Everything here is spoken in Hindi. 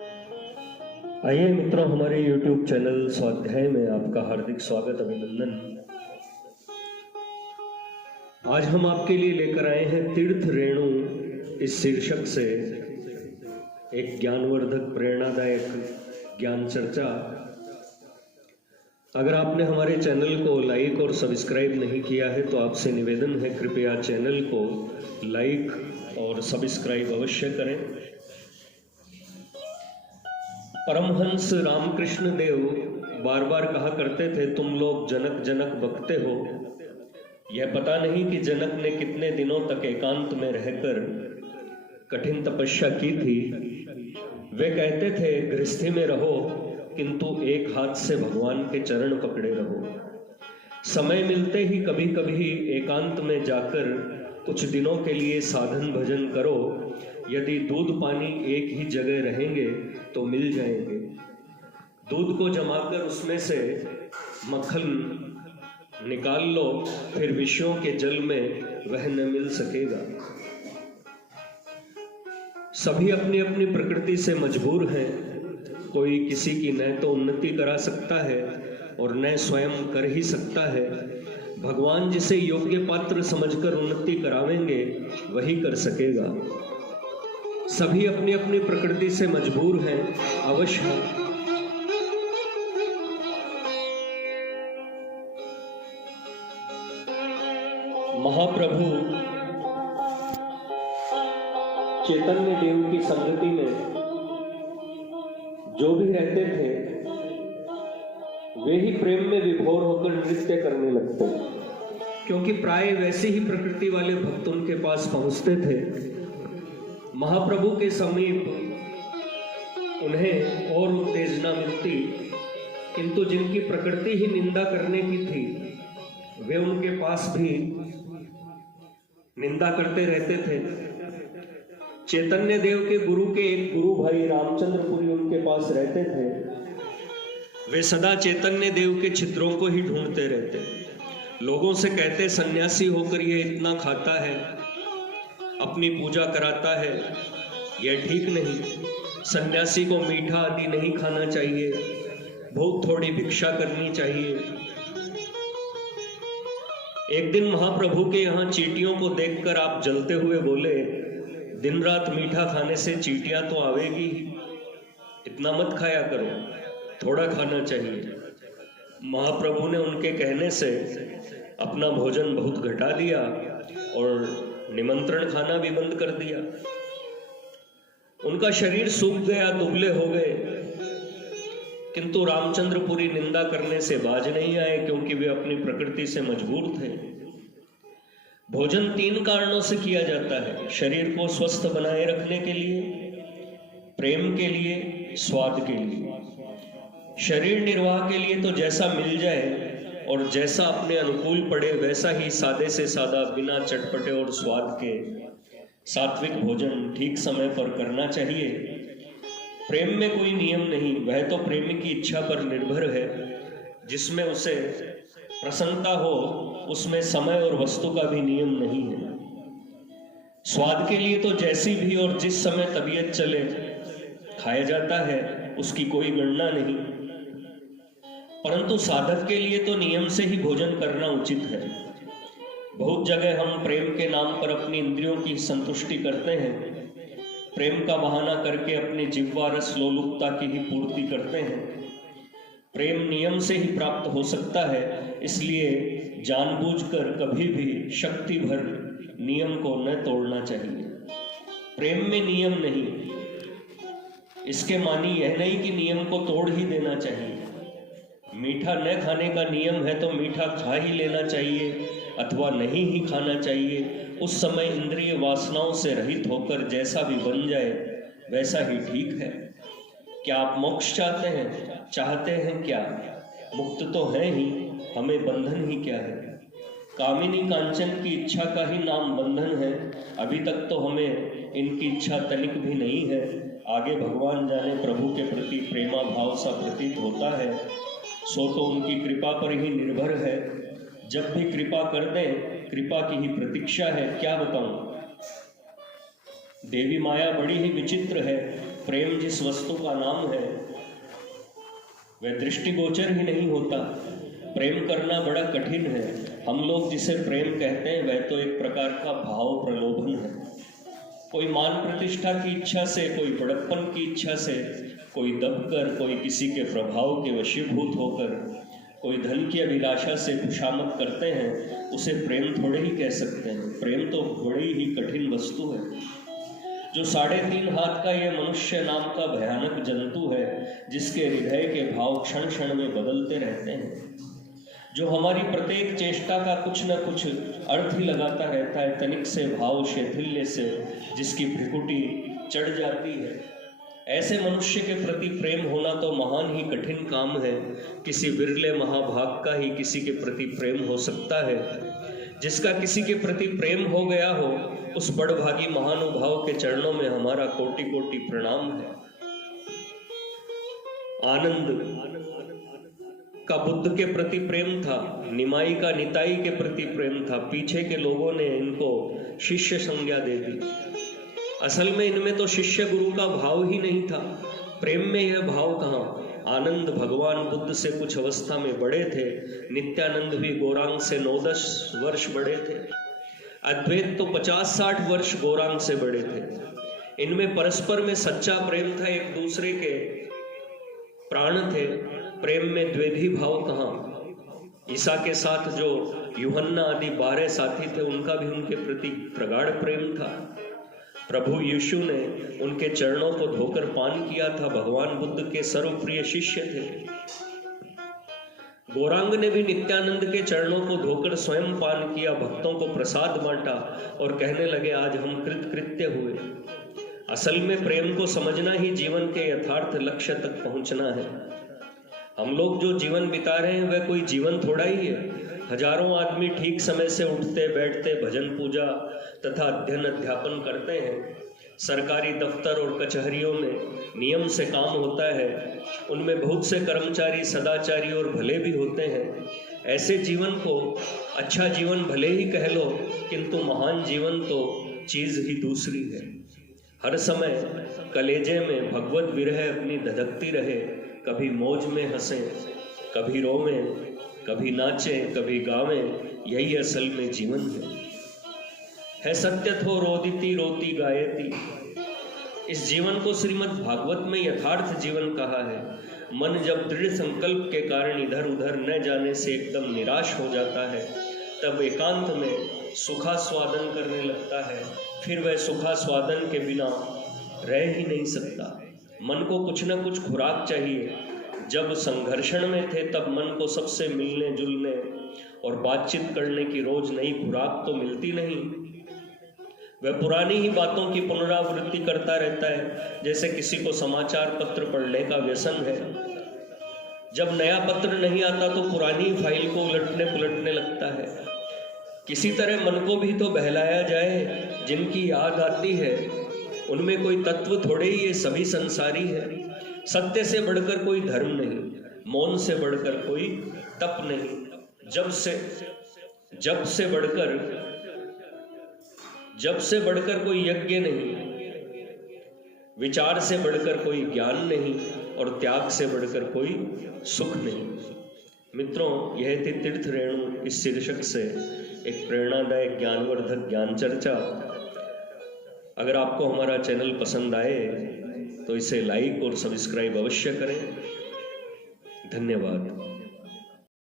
आइए मित्रों, हमारे YouTube चैनल स्वाध्याय में आपका हार्दिक स्वागत, अभिनंदन। आज हम आपके लिए लेकर आए हैं तीर्थ रेणु इस शीर्षक से एक ज्ञानवर्धक प्रेरणादायक ज्ञान चर्चा। अगर आपने हमारे चैनल को लाइक और सब्सक्राइब नहीं किया है तो आपसे निवेदन है, कृपया चैनल को लाइक और सब्सक्राइब अवश्य करें। परमहंस रामकृष्ण देव बार बार कहा करते थे, तुम लोग जनक जनक बकते हो। यह पता नहीं कि जनक ने कितने दिनों तक एकांत में रहकर कठिन तपस्या की थी। वे कहते थे, गृहस्थी में रहो किंतु एक हाथ से भगवान के चरण पकड़े रहो। समय मिलते ही कभी कभी एकांत में जाकर कुछ दिनों के लिए साधन भजन करो। यदि दूध पानी एक ही जगह रहेंगे तो मिल जाएंगे। दूध को जमाकर उसमें से मक्खन निकाल लो, फिर विषयों के जल में वह न मिल सकेगा। सभी अपनी अपनी प्रकृति से मजबूर हैं। कोई किसी की न तो उन्नति करा सकता है और न स्वयं कर ही सकता है। भगवान जिसे योग्य पात्र समझकर उन्नति करावेंगे वही कर सकेगा। सभी अपनी अपनी प्रकृति से मजबूर हैं। अवश्य महाप्रभु चैतन्य देव की संगति में जो भी रहते थे वे ही प्रेम में विभोर होकर नृत्य करने लगते, क्योंकि प्राय वैसी ही प्रकृति वाले भक्त उनके पास पहुंचते थे। महाप्रभु के समीप उन्हें और उत्तेजना मिलती, किंतु जिनकी प्रकृति ही निंदा करने की थी वे उनके पास भी निंदा करते रहते थे। चैतन्य देव के गुरु के एक गुरु भाई रामचंद्रपुरी उनके पास रहते थे। वे सदा चैतन्य देव के छिद्रों को ही ढूंढते रहते। लोगों से कहते, सन्यासी होकर ये इतना खाता है, अपनी पूजा कराता है, यह ठीक नहीं। सन्यासी को मीठा आदि नहीं खाना चाहिए, बहुत थोड़ी भिक्षा करनी चाहिए। एक दिन महाप्रभु के यहाँ चींटियों को देखकर आप जलते हुए बोले, दिन रात मीठा खाने से चींटियां तो आवेगी ही, इतना मत खाया करो, थोड़ा खाना चाहिए। महाप्रभु ने उनके कहने से अपना भोजन बहुत घटा दिया और निमंत्रण खाना भी बंद कर दिया। उनका शरीर सूख गया, दुबले हो गए, किंतु रामचंद्रपुरी निंदा करने से बाज नहीं आए, क्योंकि वे अपनी प्रकृति से मजबूर थे। भोजन 3 कारणों से किया जाता है, शरीर को स्वस्थ बनाए रखने के लिए, प्रेम के लिए, स्वाद के लिए। शरीर निर्वाह के लिए तो जैसा मिल जाए और जैसा अपने अनुकूल पड़े वैसा ही सादे से सादा, बिना चटपटे और स्वाद के सात्विक भोजन ठीक समय पर करना चाहिए। प्रेम में कोई नियम नहीं, वह तो प्रेमी की इच्छा पर निर्भर है। जिसमें उसे प्रसन्नता हो उसमें समय और वस्तु का भी नियम नहीं है। स्वाद के लिए तो जैसी भी और जिस समय तबीयत चले खाया जाता है, उसकी कोई गणना नहीं। परंतु साधक के लिए तो नियम से ही भोजन करना उचित है। बहुत जगह हम प्रेम के नाम पर अपनी इंद्रियों की संतुष्टि करते हैं, प्रेम का बहाना करके अपने जिह्वा रस लोलुपता की ही पूर्ति करते हैं। प्रेम नियम से ही प्राप्त हो सकता है, इसलिए जानबूझकर कभी भी शक्ति भर नियम को न तोड़ना चाहिए। प्रेम में नियम नहीं, इसके मानी यह नहीं कि नियम को तोड़ ही देना चाहिए। मीठा न खाने का नियम है तो मीठा खा ही लेना चाहिए अथवा नहीं ही खाना चाहिए। उस समय इंद्रिय वासनाओं से रहित होकर जैसा भी बन जाए वैसा ही ठीक है। क्या आप मोक्ष चाहते हैं? चाहते हैं क्या? मुक्त तो हैं ही, हमें बंधन ही क्या है? कामिनी कांचन की इच्छा का ही नाम बंधन है। अभी तक तो हमें इनकी इच्छा तनिक भी नहीं है। आगे भगवान जाने प्रभु के प्रति प्रेमा भाव सा प्रतीत होता है, सो तो उनकी कृपा पर ही निर्भर है। जब भी कृपा कर दें, कृपा की ही प्रतीक्षा है। क्या बताऊं, देवी माया बड़ी ही विचित्र है। प्रेम जिस वस्तु का नाम है वह दृष्टिगोचर ही नहीं होता। प्रेम करना बड़ा कठिन है। हम लोग जिसे प्रेम कहते हैं वह तो एक प्रकार का भाव प्रलोभन है। कोई मान प्रतिष्ठा की इच्छा से, कोई बड़प्पन की इच्छा से, कोई दबकर, कोई किसी के प्रभाव के वशीभूत होकर, कोई धन की अभिलाषा से खुशामद करते हैं, उसे प्रेम थोड़े ही कह सकते हैं। प्रेम तो बड़ी ही कठिन वस्तु है। जो 3.5 हाथ का यह मनुष्य नाम का भयानक जंतु है, जिसके हृदय के भाव क्षण क्षण में बदलते रहते हैं, जो हमारी प्रत्येक चेष्टा का कुछ न कुछ अर्थ ही लगाता रहता है, तनिक से भाव शैथिल्य से जिसकी भ्रिकुटी चढ़ जाती है, ऐसे मनुष्य के प्रति प्रेम होना तो महान ही कठिन काम है। किसी विरले महाभाग का ही किसी के प्रति प्रेम हो सकता है। जिसका किसी के प्रति प्रेम हो गया हो, उस बड़भागी महानुभाव के चरणों में हमारा कोटि कोटि प्रणाम है। आनंद का बुद्ध के प्रति प्रेम था, निमाई का निताई के प्रति प्रेम था। पीछे के लोगों ने इनको शिष्य संज्ञा दे दी। असल में इनमें तो शिष्य गुरु का भाव ही नहीं था। प्रेम में यह भाव कहाँ। आनंद भगवान बुद्ध से कुछ अवस्था में बड़े थे। नित्यानंद भी गौरांग से 9-10 वर्ष बड़े थे। अद्वैत तो 50-60 वर्ष गौरांग से बड़े थे। इनमें परस्पर में सच्चा प्रेम था, एक दूसरे के प्राण थे। प्रेम में द्वेधी भाव कहाँ। ईसा के साथ जो यूहन्ना आदि 12 साथी थे, उनका भी उनके प्रति प्रगाढ़ प्रेम था। प्रभु यीशु ने उनके चरणों को धोकर पान किया था। भगवान बुद्ध के सर्वप्रिय शिष्य थे। गौरांग ने भी नित्यानंद के चरणों को धोकर स्वयं पान किया, भक्तों को प्रसाद बांटा और कहने लगे, आज हम कृतकृत्य हुए। असल में प्रेम को समझना ही जीवन के यथार्थ लक्ष्य तक पहुंचना है। हम लोग जो जीवन बिता रहे हैं वह कोई जीवन थोड़ा ही है। हजारों आदमी ठीक समय से उठते बैठते भजन पूजा तथा अध्ययन अध्यापन करते हैं। सरकारी दफ्तर और कचहरियों में नियम से काम होता है। उनमें बहुत से कर्मचारी सदाचारी और भले भी होते हैं। ऐसे जीवन को अच्छा जीवन भले ही कह लो, किंतु महान जीवन तो चीज़ ही दूसरी है। हर समय कलेजे में भगवत विरह अपनी धधकती रहे। कभी मौज में हंसें, कभी रोवें, कभी नाचें, कभी गावें, यही असल में जीवन है सत्य थो रोदिति रोती गायती। इस जीवन को श्रीमद् भागवत में यथार्थ जीवन कहा है। मन जब दृढ़ संकल्प के कारण इधर उधर न जाने से एकदम निराश हो जाता है, तब एकांत में सुखास्वादन करने लगता है। फिर वह सुखास्वादन के बिना रह ही नहीं सकता। मन को कुछ न कुछ खुराक चाहिए। जब संघर्षण में थे तब मन को सबसे मिलने जुलने और बातचीत करने की रोज नई खुराक तो मिलती नहीं। वह पुरानी ही बातों की पुनरावृत्ति करता रहता है, जैसे किसी को समाचार पत्र पढ़ने का व्यसन है। जब नया पत्र नहीं आता तो पुरानी फाइल को उलटने पुलटने लगता है। किसी तरह मन को भी तो बहलाया जाए। जिनकी याद आती है उनमें कोई तत्व थोड़े ही ये सभी संसारी है। सत्य से बढ़कर कोई धर्म नहीं, मौन से बढ़कर कोई तप नहीं, जब से बढ़कर कोई यज्ञ नहीं, विचार से बढ़कर कोई ज्ञान नहीं और त्याग से बढ़कर कोई सुख नहीं। मित्रों, यह थी तीर्थ रेणु इस शीर्षक से एक प्रेरणादायक ज्ञानवर्धक ज्ञान चर्चा। अगर आपको हमारा चैनल पसंद आए तो इसे लाइक और सब्सक्राइब अवश्य करें। धन्यवाद।